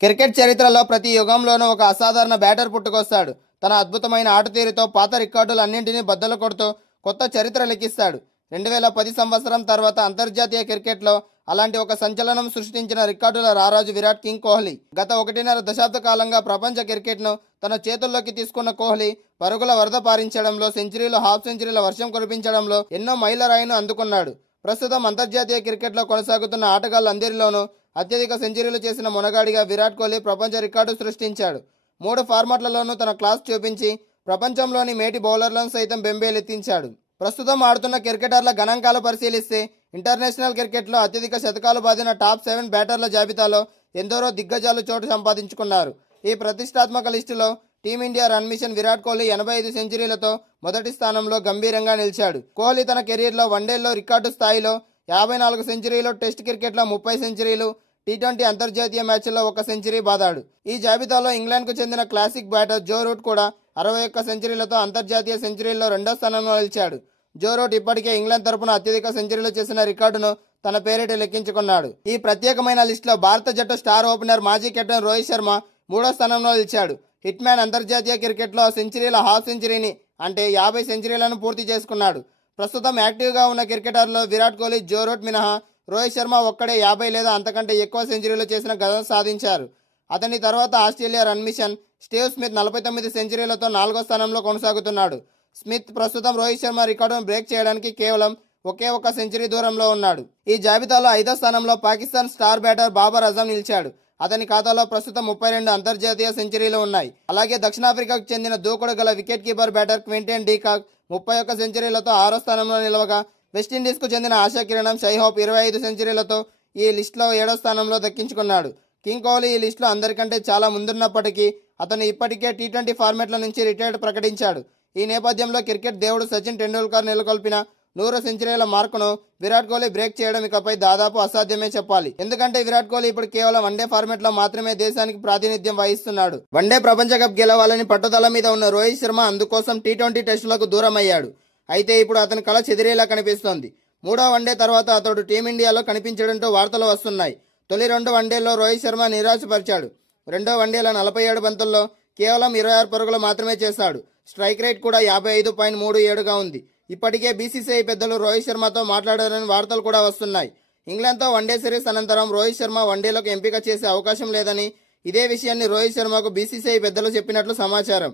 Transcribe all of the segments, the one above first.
Cricket చరిత్రలో ప్రతి యుగంలోనూ ఒక అసాధారణ బ్యాటర్ పుట్టుకొస్తాడు. తన అద్భుతమైన ఆట తీరుతో పాత రికార్డులన్నింటినీ బద్దలు కొడుతూ కొత్త చరిత్ర లిఖిస్తాడు. 2010 సంవత్సరం తర్వాత అంతర్జాతీయ క్రికెట్లో అలాంటి ఒక సంచలనం సృష్టించిన రికార్డుల రారాజు విరాట్ కింగ్ కోహ్లీ. గత 1.5 దశాబ్ద కాలంగా ప్రపంచ క్రికెట్ను తన చేతుల్లోకి తీసుకున్న కోహ్లీ పరుగుల వరద పారించడంలో, సెంచరీలు, హాఫ్ సెంచరీల వర్షం కురిపించడంలో ఎన్నో మైలురాయిని అందుకున్నాడు. ప్రస్తుతం అంతర్జాతీయ క్రికెట్లో కొనసాగుతున్న ఆటగాళ్లందరిలోనూ అత్యధిక సెంచరీలు చేసిన మొనగాడిగా విరాట్ కోహ్లీ ప్రపంచ రికార్డు సృష్టించాడు. 3 ఫార్మాట్లలోనూ తన క్లాస్ చూపించి ప్రపంచంలోని మేటి బౌలర్లను సైతం బెంబేలెత్తించాడు. ప్రస్తుతం ఆడుతున్న క్రికెటర్ల గణాంకాలు పరిశీలిస్తే ఇంటర్నేషనల్ క్రికెట్లో అత్యధిక శతకాలు బాదిన టాప్ 7 బ్యాటర్ల జాబితాలో ఎందరో దిగ్గజాలు చోటు సంపాదించుకున్నారు. ఈ ప్రతిష్టాత్మక లిస్టులో Team India run machine Virat Kohli 85 సెంచరీలతో మొదటి స్థానంలో గంభీరంగా నిలిచాడు. కోహ్లీ తన కెరీర్లో వన్డేల్లో రికార్డు స్థాయిలో 54 సెంచరీలు, టెస్ట్ క్రికెట్లో 30 సెంచరీలు, టీ20 అంతర్జాతీయ మ్యాచ్ల్లో 1 సెంచరీ బాదాడు. ఈ జాబితాలో ఇంగ్లాండ్కు చెందిన క్లాసిక్ బ్యాటర్ జో రూట్ కూడా 61 సెంచరీలతో అంతర్జాతీయ సెంచరీల్లో 2వ స్థానంలో నిలిచాడు. జో రూట్ ఇప్పటికే ఇంగ్లాండ్ తరపున అత్యధిక సెంచరీలు చేసిన రికార్డును తన పేరిట లెక్కించుకున్నాడు. ఈ ప్రత్యేకమైన లిస్టులో భారత జట్టు స్టార్ ఓపెనర్ మాజీ కెప్టెన్ రోహిత్ శర్మ 3వ స్థానంలో నిలిచాడు. హిట్ మ్యాన్ అంతర్జాతీయ క్రికెట్లో సెంచరీల హాఫ్ సెంచరీని అంటే 50 సెంచరీలను పూర్తి చేసుకున్నాడు. ప్రస్తుతం యాక్టివ్గా ఉన్న క్రికెటర్లో విరాట్ కోహ్లీ, జో రూట్ మినహా రోహిత్ శర్మ ఒక్కడే 50 లేదా అంతకంటే ఎక్కువ సెంచరీలు చేసిన ఘనత సాధించారు. అతని తర్వాత Australia run machine Steve Smith 49 సెంచరీలతో 4వ స్థానంలో కొనసాగుతున్నాడు. స్మిత్ ప్రస్తుతం రోహిత్ శర్మ రికార్డును బ్రేక్ చేయడానికి కేవలం ఒకే ఒక్క సెంచరీ దూరంలో ఉన్నాడు. ఈ జాబితాలో 5వ స్థానంలో పాకిస్తాన్ స్టార్ బ్యాటర్ బాబర్ అజం నిలిచాడు. అతని ఖాతాలో ప్రస్తుతం 32 అంతర్జాతీయ సెంచరీలు ఉన్నాయి. అలాగే దక్షిణాఫ్రికాకు చెందిన దూకుడు గల wicket keeper batter Quinton de Kock 31 సెంచరీలతో 6వ స్థానంలో నిలవగా, వెస్టిండీస్కు చెందిన ఆశా కిరణం షైహోప్ 25 సెంచరీలతో ఈ లిస్టులో 7వ స్థానంలో దక్కించుకున్నాడు. కింగ్ కోహ్లీ ఈ లిస్టులో అందరికంటే చాలా ముందున్నప్పటికీ అతను ఇప్పటికే టీ20 ఫార్మాట్ల నుంచి రిటైర్డ్ ప్రకటించాడు. ఈ నేపథ్యంలో క్రికెట్ దేవుడు సచిన్ టెండూల్కర్ నెలకొల్పిన 100 సెంచరీల మార్కును విరాట్ కోహ్లీ బ్రేక్ చేయడం ఇకపై దాదాపు అసాధ్యమే చెప్పాలి. ఎందుకంటే విరాట్ కోహ్లీ ఇప్పుడు కేవలం వన్డే ఫార్మాట్లో మాత్రమే దేశానికి ప్రాతినిధ్యం వహిస్తున్నాడు. వన్డే ప్రపంచ కప్ గెలవాలని పట్టుదల మీద ఉన్న రోహిత్ శర్మ అందుకోసం టీ20 టెస్టులకు దూరమయ్యాడు. అయితే ఇప్పుడు అతని కళ చెదిరేలా కనిపిస్తోంది. 3వ వన్డే తర్వాత అతడు టీమిండియాలో కనిపించడంతో వార్తలు వస్తున్నాయి. తొలి 2 వన్డేల్లో రోహిత్ శర్మ నిరాశపరిచాడు. రెండో వన్డేలో 47 బంతుల్లో కేవలం 26 పరుగులు మాత్రమే చేశాడు. స్ట్రైక్ రేట్ కూడా 55.37గా ఉంది. ఇప్పటికే బీసీసీఐ పెద్దలు రోహిత్ శర్మతో మాట్లాడారని వార్తలు కూడా వస్తున్నాయి. ఇంగ్లాండ్తో వన్డే సిరీస్ అనంతరం రోహిత్ శర్మ వన్డేలకు ఎంపిక చేసే అవకాశం లేదని, ఇదే విషయాన్ని రోహిత్ శర్మకు బీసీసీఐ పెద్దలు చెప్పినట్లు సమాచారం.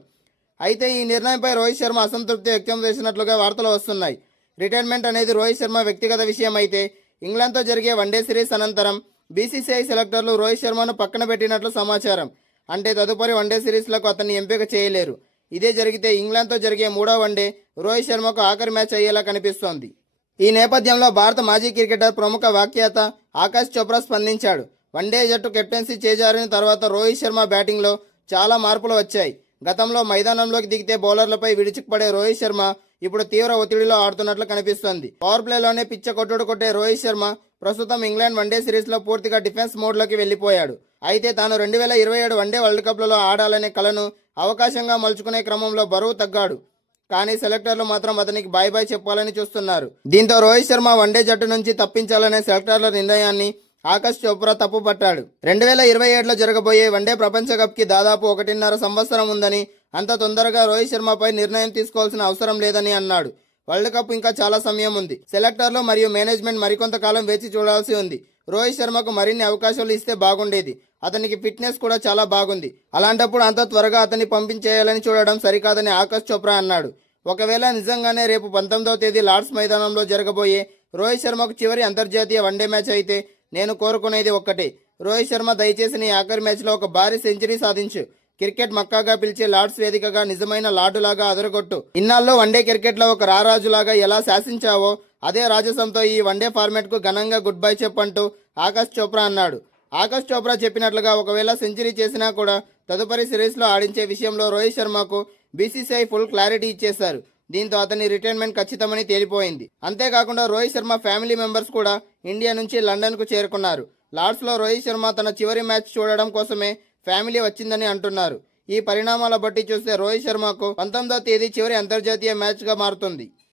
అయితే ఈ నిర్ణయంపై రోహిత్ శర్మ అసంతృప్తి వ్యక్తం చేసినట్లుగా వార్తలు వస్తున్నాయి. రిటైర్మెంట్ అనేది రోహిత్ శర్మ వ్యక్తిగత విషయం అయితే, ఇంగ్లాండ్తో జరిగే వన్డే సిరీస్ అనంతరం బీసీసీఐ సెలెక్టర్లు రోహిత్ శర్మను పక్కన పెట్టినట్లు సమాచారం. అంటే తదుపరి వన్డే సిరీస్లకు అతన్ని ఎంపిక చేయలేరు. ఇదే జరిగితే ఇంగ్లాండ్తో జరిగే 3వ వన్డే రోహిత్ శర్మకు ఆఖరి మ్యాచ్ అయ్యేలా కనిపిస్తోంది. ఈ నేపథ్యంలో భారత మాజీ క్రికెటర్, ప్రముఖ వ్యాఖ్యాత ఆకాష్ చోప్రా స్పందించాడు. వన్డే జట్టు కెప్టెన్సీ చేజారిన తర్వాత రోహిత్ శర్మ బ్యాటింగ్లో చాలా మార్పులు వచ్చాయి. గతంలో మైదానంలోకి దిగితే బౌలర్లపై విడిచిపడే రోహిత్ శర్మ ఇప్పుడు తీవ్ర ఒత్తిడిలో ఆడుతున్నట్లు కనిపిస్తోంది. పవర్ ప్లేలోనే పిచ్చ కొట్టుడు కొట్టే రోహిత్ శర్మ ప్రస్తుతం ఇంగ్లాండ్ వన్డే సిరీస్లో పూర్తిగా డిఫెన్స్ మోడ్లోకి వెళ్లిపోయాడు. అయితే తాను 2027 వన్డే వరల్డ్ కప్లలో ఆడాలనే కలను అవకాశంగా మలుచుకునే క్రమంలో బరువు తగ్గాడు. కానీ సెలెక్టర్లు మాత్రం అతనికి బాయ్ బాయ్ చెప్పాలని చూస్తున్నారు. దీంతో రోహిత్ శర్మ వన్డే జట్టు నుంచి తప్పించాలనే సెలెక్టర్ల నిర్ణయాన్ని ఆకాష్ చోప్రా తప్పుపట్టాడు. 2027లో జరగబోయే వన్డే ప్రపంచ కప్కి దాదాపు 1.5 సంవత్సరం ఉందని, అంత తొందరగా రోహిత్ శర్మపై నిర్ణయం తీసుకోవాల్సిన అవసరం లేదని అన్నాడు. వరల్డ్ కప్ ఇంకా చాలా సమయం ఉంది. సెలెక్టర్లు మరియు మేనేజ్మెంట్ మరికొంతకాలం వేచి చూడాల్సి ఉంది. రోహిత్ శర్మకు మరిన్ని అవకాశాలు ఇస్తే బాగుండేది. అతనికి ఫిట్నెస్ కూడా చాలా బాగుంది. అలాంటప్పుడు అంత త్వరగా అతన్ని పంపించేయాలని చూడడం సరికాదని ఆకాష్ చోప్రా అన్నాడు. ఒకవేళ నిజంగానే రేపు 19వ తేదీ లార్డ్స్ మైదానంలో జరగబోయే రోహిత్ శర్మకు చివరి అంతర్జాతీయ వన్డే మ్యాచ్ అయితే నేను కోరుకునేది ఒక్కటే, రోహిత్ శర్మ దయచేసి నీ ఆఖరి మ్యాచ్లో ఒక భారీ సెంచరీ సాధించు. క్రికెట్ మక్కాగా పిలిచే లార్డ్స్ వేదికగా నిజమైన లార్డులాగా అదరగొట్టు. ఇన్నాళ్ళు వన్డే క్రికెట్లో ఒక రారాజులాగా ఎలా శాసించావో అదే రాజసంతో ఈ వన్డే ఫార్మాట్కు ఘనంగా గుడ్ బై చెప్పంటూ ఆకాష్ చోప్రా అన్నాడు. ఆకాష్ చోప్రా చెప్పినట్లుగా ఒకవేళ సెంచరీ చేసినా కూడా తదుపరి సిరీస్లో ఆడించే విషయంలో రోహిత్ శర్మకు బీసీసీఐ ఫుల్ క్లారిటీ ఇచ్చేశారు. దీంతో అతని రిటైర్మెంట్ ఖచ్చితమని తేలిపోయింది. అంతేకాకుండా రోహిత్ శర్మ ఫ్యామిలీ మెంబర్స్ కూడా ఇండియా నుంచి లండన్కు చేరుకున్నారు. లార్డ్స్లో రోహిత్ శర్మ తన చివరి మ్యాచ్ చూడడం కోసమే ఫ్యామిలీ వచ్చిందని అంటున్నారు. ఈ పరిణామాల బట్టి చూస్తే రోహిత్ శర్మకు 19వ తేదీ చివరి అంతర్జాతీయ మ్యాచ్గా మారుతుంది.